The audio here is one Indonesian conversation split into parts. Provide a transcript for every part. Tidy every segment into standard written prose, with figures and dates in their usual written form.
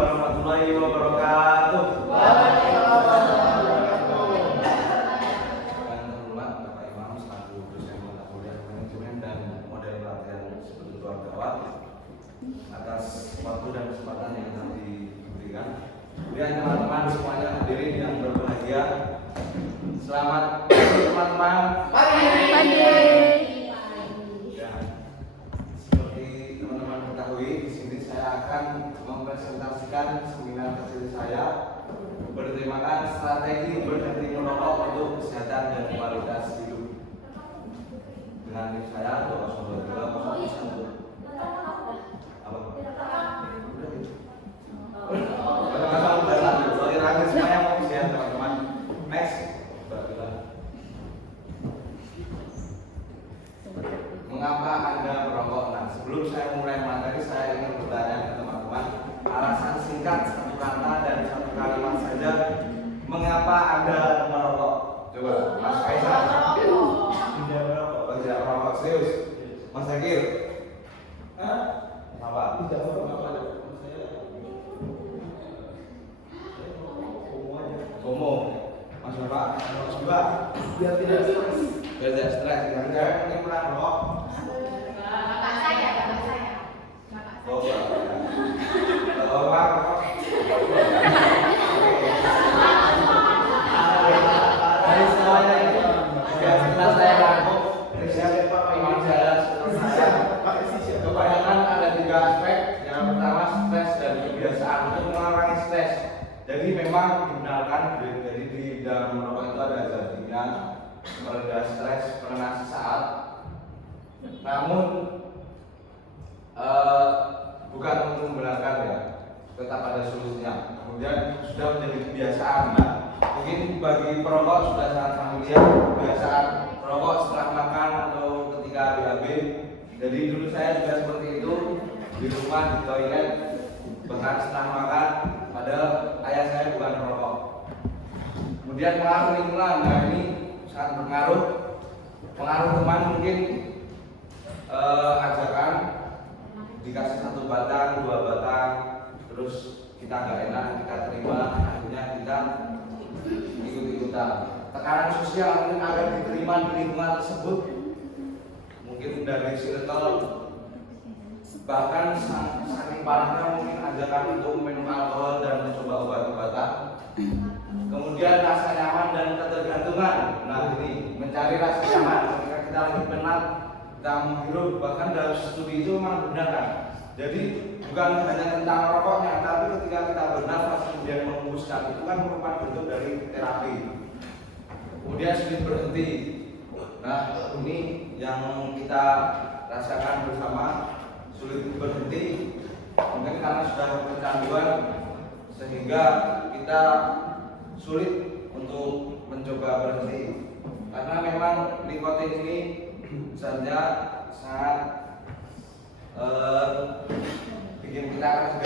warahmatullahi wabarakatuh. Yang terhormat Bapak Imam selaku dosen mata kuliah manajemen dan model pelatihan spiritual gawat atas waktu dan kesempatan yang telah diberikan. Kemudian teman-teman semuanya hadirin yang berbahagia, selamat pagi teman-teman. Pagi. Presentasikan seminar kecil saya bertemakan strategi berhenti merokok untuk kesehatan dan kualitas hidup. Dengan tim saya Dr. Sobat teman-teman. Next. Mengapa Anda merokok? Nah, sebelum saya mulai materi, saya ingin bertanya ke teman-teman, alasan singkat satu kata dan satu kalimat saja, mengapa Anda merokok? Coba, Mas Faisal. Tidak merokok. Tidak merokok, serius. Mas Zakir. Apa? Tidak merokok. Komo. Mas Bapak. Mas Bapak. Biar tidak stres. Biar tidak stres. Yang cewek mungkin pernah merokok. Bapak saya. Oh, Bapak. Kalau Bapak dari semuanya ini setelah saya rangkum riset Pak Imam saya kebanyakan ada 3 aspek. Yang pertama stres dan kebiasaan untuk mengurangi stres. Jadi memang dibenarkan jadi di dalam merokok itu ada zat meredah stres, penenang sesaat. Namun bukan untuk membenarkan ya, tetap ada solusinya. Kemudian sudah menjadi kebiasaan. Nah, mungkin bagi perokok sudah sangat familiar kebiasaan perokok setelah makan atau ketika BAB. Jadi dulu saya juga seperti itu di rumah, di toilet, bahkan setelah makan. Padahal ayah saya bukan perokok. Kemudian pengaruh lingkungan, nah ini sangat berpengaruh. Pengaruh teman mungkin ajakan dikasih 1 batang, 2 batang, terus kita nggak enak, kita terima, akhirnya kita ikut-ikutan. Tekanan sosial mungkin agar diterima di lingkungan tersebut, mungkin dari circle, bahkan saking parahnya mungkin ajakan untuk minum alkohol dan mencoba obat-obatan. Kemudian rasa nyaman dan ketergantungan. Nah ini mencari rasa nyaman ketika kita lagi penat, kita menghirup, bahkan dalam studi itu memang benar kan. Jadi bukan hanya tentang rokoknya, tapi ketika kita bernafas kemudian menghembuskan, itu kan merupakan bentuk dari terapi. Kemudian sulit berhenti. Nah ini yang kita rasakan bersama, sulit berhenti. Mungkin karena sudah kecanduan sehingga kita sulit untuk mencoba berhenti. Karena memang nikotin ini misalnya sangat bikin kita akan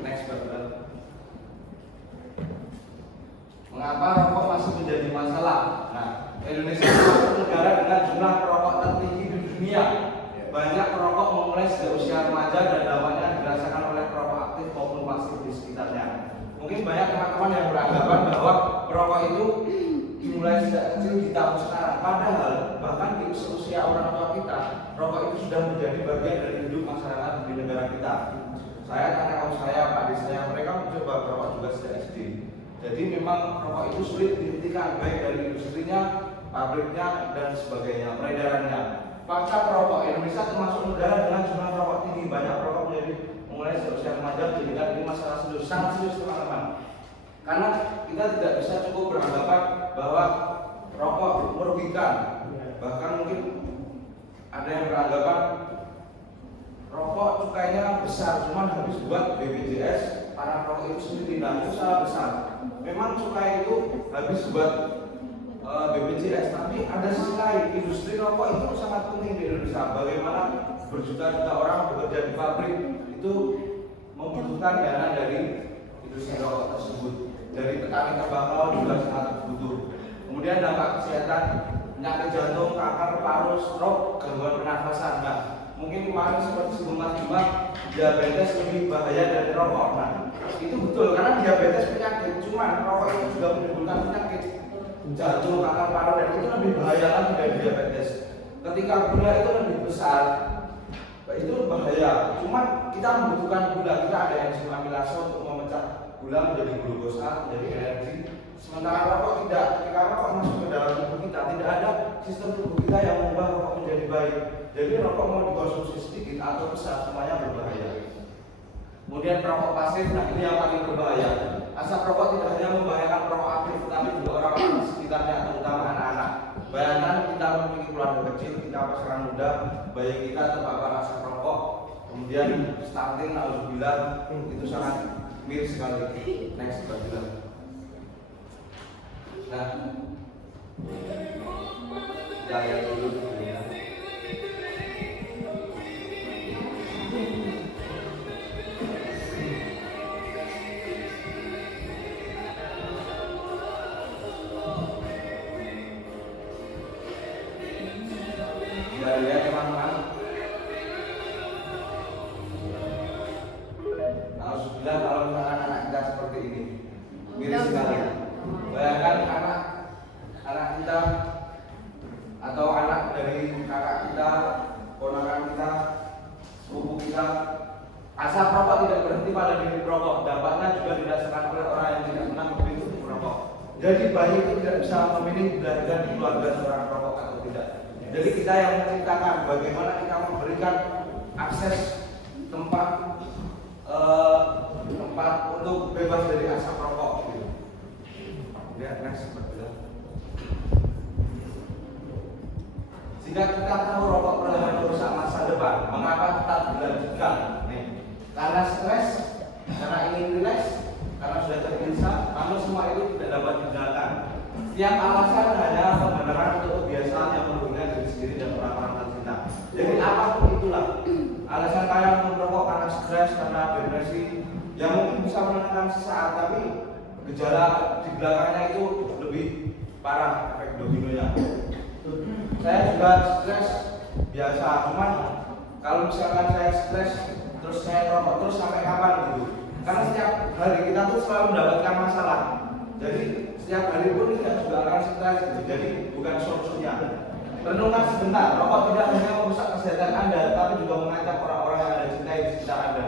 next betul. Mengapa rokok masih menjadi masalah? Nah, Indonesia adalah negara dengan jumlah perokok tertinggi di dunia. Banyak perokok memulai sejak usia remaja dan dampaknya dirasakan oleh perokok aktif maupun pasif di sekitarnya. Mungkin banyak teman-teman yang beranggapan bahwa perokok itu dimulai sejak kecil di tahun sekarang. Padahal bahkan di usia orang tua kita, rokok itu sudah menjadi bagian dari hidup masyarakat di negara kita. Saya tanya om saya, adik saya, mereka mencoba merokok juga sejak SD. Jadi memang rokok itu sulit dihentikan, baik dari industrinya, pabriknya, dan sebagainya, peredarannya. Fakta perokok Indonesia termasuk negara dengan jumlah perokok tinggi. Banyak perokok menjadi mulai sejak usia remaja, menjadikan ini masalah serius, sangat serius teman-teman. Karena kita tidak bisa cukup beranggapan bahwa rokok merugikan. Bahkan mungkin ada yang beranggapan rokok cukainya besar, cuman habis buat BPJS para perokok itu sendiri. Nah, itu salah besar. Memang cukai itu habis buat BPJS, tapi ada sisi lain, industri rokok itu sangat penting di Indonesia. Bagaimana berjuta-juta orang bekerja di pabrik itu membutuhkan dana dari industri rokok tersebut. Dari petani tembakau juga sangat butuh. Kemudian dampak kesehatan, penyakit jantung, kanker paru, stroke, gangguan pernafasan. Nah, mungkin kemarin seperti sebelum Mas Bima, diabetes lebih bahaya dari rokok. Nah, Itu betul karena diabetes penyakit, cuman rokok itu juga menimbulkan penyakit jantung, kanker paru, dan itu lebih bahaya lagi dari diabetes. Ketika gula itu lebih besar, itu bahaya. Cuman kita membutuhkan gula, kita ada enzim amilase untuk memecah gula menjadi glukosa, menjadi energi. Sementara rokok tidak. Ketika rokok masuk ke dalam tubuh kita, tidak ada sistem tubuh kita yang mengubah rokok menjadi baik. Jadi rokok mau dikonsumsi sedikit atau besar semuanya berbahaya. Kemudian perokok pasif, nah ini yang paling berbahaya. Asap rokok tidak hanya membahayakan perokok aktif, tapi juga orang-orang di sekitarnya, terutama anak-anak. Bayangkan kita memiliki keluarga kecil, kita pasangan muda, bayi kita terpapar asap rokok, kemudian stunting, alhamdulillah, itu sangat miris sekali. Next, alhamdulillah. Nah, ya dulu. Ya teman-teman, alhamdulillah kalau misalkan anak kita seperti ini, miris sekali. Bayangkan anak kita atau anak dari kakak kita, ponakan kita, sepupu kita, asap rokok tidak berhenti pada diri perokok. Dampaknya juga dirasakan oleh orang yang tidak pernah memilih merokok. Jadi bayi itu tidak bisa memilih dilahirkan di keluarga seorang perokok atau tidak. Jadi kita yang menciptakan bagaimana kita memberikan akses tempat untuk bebas dari asap rokok. Gitu. Ya, next. Jika kita tahu rokok perlahan merusak masa depan, mengapa tetap dilanjutkan? Nih, karena stres, karena ingin rileks, karena sudah terbiasa, namun semua itu tidak dapat dihindarkan. Setiap alasan hanya pembenaran untuk kebiasaan yang merugikan diri sendiri dan orang-orang tercinta. Jadi apapun itulah, alasan kalian merokok karena stres, karena depresi, yang mungkin bisa menenangkan sesaat, tapi gejala di belakangnya itu lebih parah, efek dominonya. Saya juga stres biasa, cuman kalau misalkan saya stres terus saya merokok terus sampai kapan gitu? Karena setiap hari kita tuh selalu mendapatkan masalah. Jadi setiap hari pun kita juga akan stres gitu. Jadi bukan solusinya. Renungkan sebentar, rokok tidak hanya merusak kesehatan Anda, tapi juga mengancam orang-orang yang Anda cintai di sekitar Anda.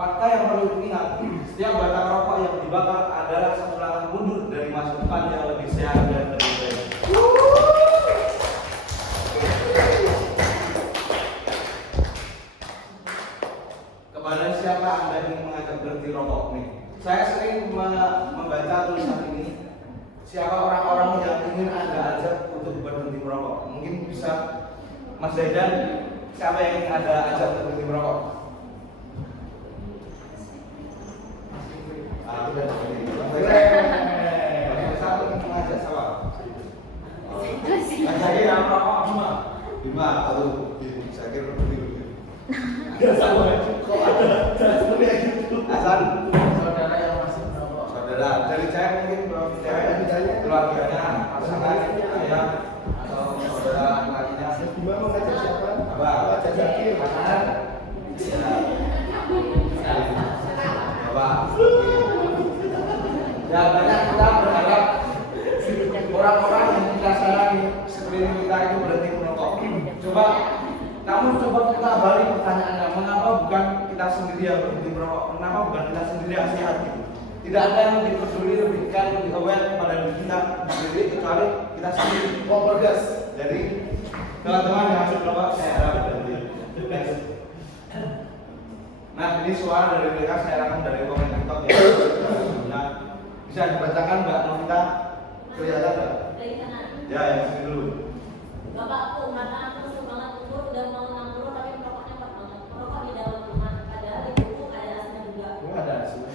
Fakta yang perlu diingat, setiap batang rokok yang dibakar adalah satu langkah mundur dari masa depan yang lebih sehat dan lebih baik. Kepada siapa Anda ingin mengajak berhenti rokok nih? Saya sering membaca tulisan ini. Siapa orang-orang yang ingin Anda ajak untuk berhenti merokok? Mungkin bisa Mas Zaidan, siapa yang ingin Anda ajak berhenti merokok? Udah satu ingin mengajak siapa? Saya yang merokok Bima atau saya kira Gak sama kok ada seperti itu. Hasan, saudara yang masih merokok. Saudara, dari saya mungkin cewek keluarganya, pasangan, ayah atau saudara lakinya. Bima mau ngajak siapa? Abah, ngajak Zakir, pasangan. Bapak. Ya banyak kita berharap orang-orang yang kita sayangi sekeliling kita itu berhenti merokok. Namun coba kita balik pertanyaannya, mengapa bukan kita sendiri yang berhenti merokok? Kenapa bukan kita sendiri yang sehat gitu? Tidak ada yang lebih peduli, lebih aware kepada diri kita sendiri kecuali kita sendiri. Bergas. Jadi teman-teman yang masuk merokok saya harap berhenti. Nah ini suara dari mereka saya rekam dari komen TikTok ya. Nah, bisa dibacakan Mbak Novita? Kelihatan Mbak? Ya yang sini dulu. Bapakku, karena aku semangat umur udah mau 60 tapi merokoknya cepat banget. Merokok di dalam rumah, padahal di buku ada asnya juga. Ada asnya.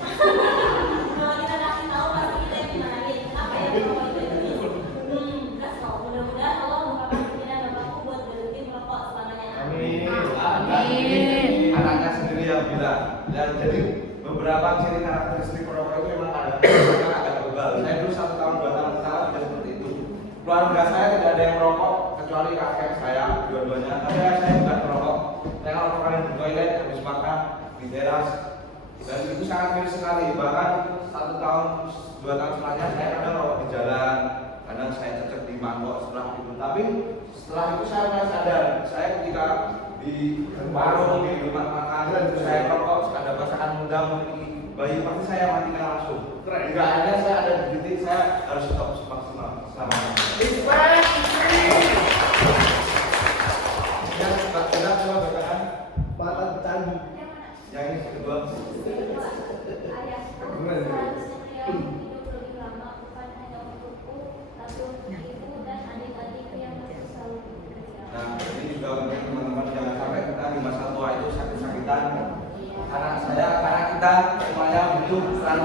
Kalau kita kasih tahu pasti kita yang dimarahin. Apa ya merokok itu? Kesel. Mudah-mudahan Allah membukakan pikiran bapakku buat berhenti merokok selamanya. Amin. Amin. Anaknya sendiri yang bilang. Dan jadi beberapa ciri karakteristik perokok itu memang ada yang agak bebal. Saya dulu 1 tahun 2 tahun pertama juga seperti itu. Keluarga saya tidak ada yang merokok kecuali kakek saya dua-duanya. Tapi saya bukan merokok. Saya kalau kalian di toilet habis makan di teras Dan itu sangat miris sekali. Bahkan 1 tahun, 2 tahun setelahnya saya kadang rokok di jalan, kadang saya cecek di mangkok setelah itu. Tapi setelah itu saya mulai sadar, saya ketika di warung, di rumah makan, saya rokok, ada pasangan muda memiliki bayi, pasti saya matikan langsung. Hingga akhirnya saya ada di titik saya harus stop maksimal selama ini. Ya, kita coba bacakan patah petani. Yang ini kedua. Ayahku seharusnya yang hidup lebih lama bukan hanya untukku, tapi untuk ibu dan adik-adikku yang masih selalu bekerja. Nah, ini juga penting teman-teman, jangan sampai kita di masa tua itu sakit-sakitan. Karena kita semuanya butuh peran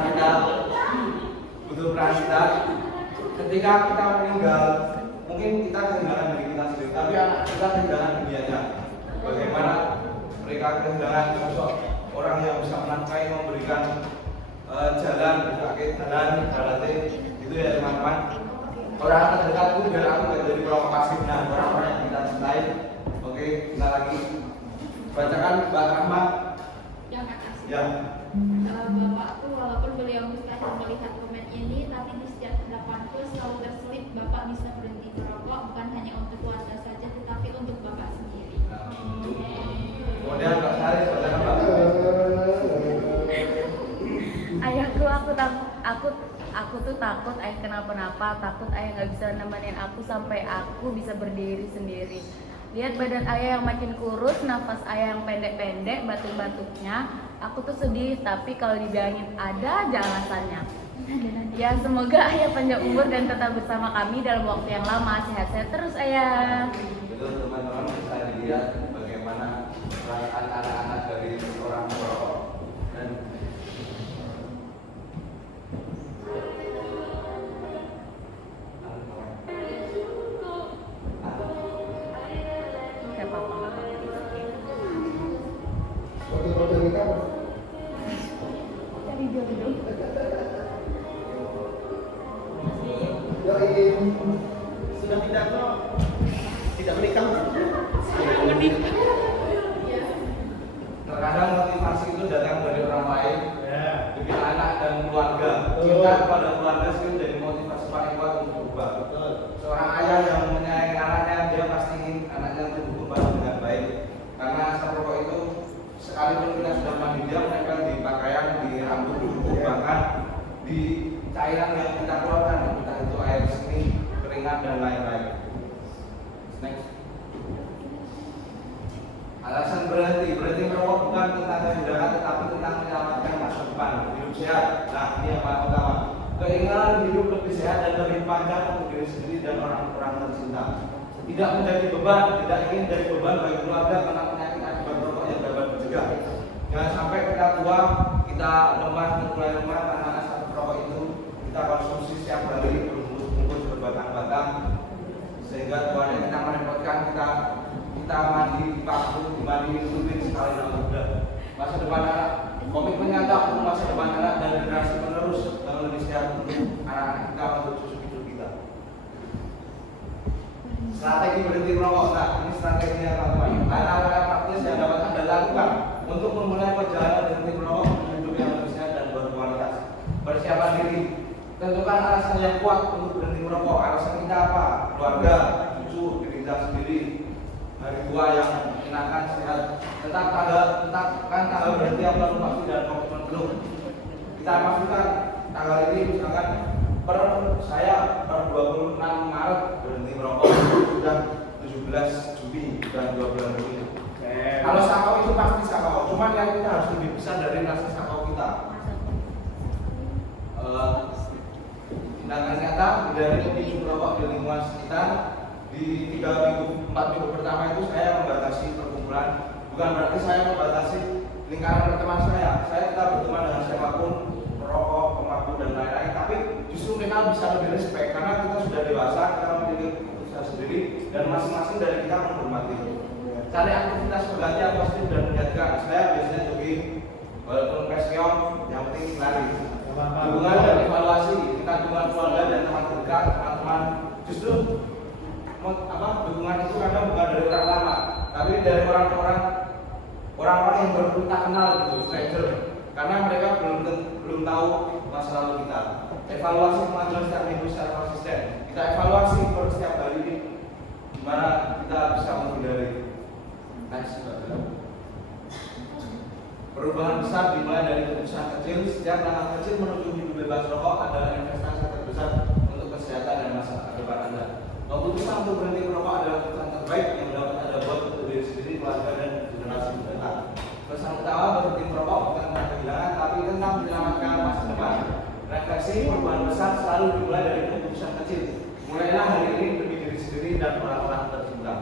kita, ketika kita meninggal, mungkin kita kehilangan diri kita sendiri, tapi anak kita kehilangan dunianya. Bagaimana mereka kehilangan sosok orang yang bisa menafkahi, memberikan jalan, jalan, gitu ya teman-teman. Orang terdekatku biar aku gak jadi perokok pasif. Nah, orang-orang yang kita cintai. Oke, kita lagi bacakan Mbak Rahmat. Yang atas. Ya. Bapakku walaupun beliau mustahil melihat komen ini, tapi di setiap hadapanku selalu terselip Bapak bisa berhenti merokok bukan hanya untuk keluarga saja, tetapi untuk Bapak sendiri. Kemudian Mbak Sari, bacakan Mbak. Ayahku, aku tuh takut ayah kenapa-napa, takut ayah nggak bisa nemenin aku sampai aku bisa berdiri sendiri. Lihat badan ayah yang makin kurus, nafas ayah yang pendek-pendek, batuk-batuknya. Aku tuh sedih, tapi kalau dibilangin ada aja alasannya. Ya semoga ayah panjang umur dan tetap bersama kami dalam waktu yang lama. Sehat-sehat terus ayah. Betul teman-teman, bisa dilihat bagaimana perasaan anak-anak dari orang perokok dan Gak apa-apa. Cari jodoh. Sudah tidak menikah. terkadang motivasi itu datang dari orang lain, dari anak dan keluarga. Kita kepada keluarga sih menjadi motivasi paling kuat untuk berubah. Seorang ayah yang menyayangi anaknya, dia pasti ingin anaknya untuk berubah dengan baik. Karena asap rokok itu sekalipun kita sudah mandi, dia menempel di pakaian, di rambut, di tubuh, bahkan di cairan yang kita keluarkan, entah itu air seni, keringat dan lain-lain. Next. Alasan berhenti merokok bukan tentang kehindaran, tetapi tentang menyelamatkan masa depan, hidup sehat. Nah, ini yang paling utama. Keinginan hidup lebih sehat dan lebih panjang untuk diri sendiri dan orang-orang tercinta. Tidak menjadi beban, tidak ingin menjadi beban bagi keluarga karena penyakit akibat rokok yang dapat dicegah. Jangan sampai kita tua, kita lemah, mulai lemah karena asap rokok itu kita konsumsi setiap hari berbungkus berbatang-batang, sehingga tuanya kita merepotkan, kita mandi di paku, dimandi rutin sekali dalam bulan. Masa depan anak, komitmen nyata untuk masa depan anak dan generasi penerus yang lebih sehat untuk anak-anak kita, untuk cucu-cucu kita. Strategi berhenti merokok. Nah, ini strateginya teman-teman. Hal-hal praktis yang dapat Anda lakukan untuk memulai perjalanan berhenti merokok menuju hidup yang lebih sehat dan berkualitas. Persiapan diri. Tentukan alasan yang kuat untuk berhenti merokok. Alasan kita apa? Keluarga, cucu, diri kita sendiri. Hari tua yang menyenangkan, sehat. Tetapkan tanggal berhenti yang belum pasti dan komitmen belum. Kita pastikan tanggal ini misalkan per 26 Maret berhenti merokok, sudah 17 Juni dan 2 bulan ini. Kalau sakau itu pasti sakau, cuman yang kita harus lebih besar dari rasa sakau kita. Tindakan nyata dari isu merokok di lingkungan sekitar. Di 4 minggu pertama itu saya membatasi perkumpulan. Bukan berarti saya membatasi lingkaran berteman saya. Saya tetap berteman dengan siapapun, perokok, pemabuk dan lain-lain. Tapi justru mereka bisa lebih respect karena kita sudah dewasa, kita memiliki keputusan sendiri dan masing-masing dari kita menghormati. Cari aktivitas pengganti yang positif dan menjadikan. Saya biasanya jogging, walaupun presion, yang penting lari. Dukungan dan evaluasi, kita dukungan keluarga dan teman dekat, teman-teman. Justru dukungan itu kadang bukan dari orang lama, tapi dari orang-orang yang baru kita kenal gitu, stranger. karena mereka belum tahu masa lalu kita. Evaluasi kemajuan setiap minggu secara konsisten. Kita evaluasi per setiap hari ini gimana kita bisa menghindari. Next. Perubahan besar dimulai dari keputusan kecil. Setiap langkah kecil menuju hidup bebas rokok adalah investasi terbesar untuk kesehatan dan masa depan Anda. Keputusan untuk berhenti merokok adalah keputusan terbaik yang dapat Anda buat untuk diri sendiri, keluarga, dan generasi mendatang. Pesan utama berhenti merokok bukan tentang kehilangan, tapi tentang menyelamatkan masa depan. Refleksi perubahan besar selalu dimulai dari keputusan kecil. Mulailah hari ini demi diri sendiri dan orang-orang tercinta.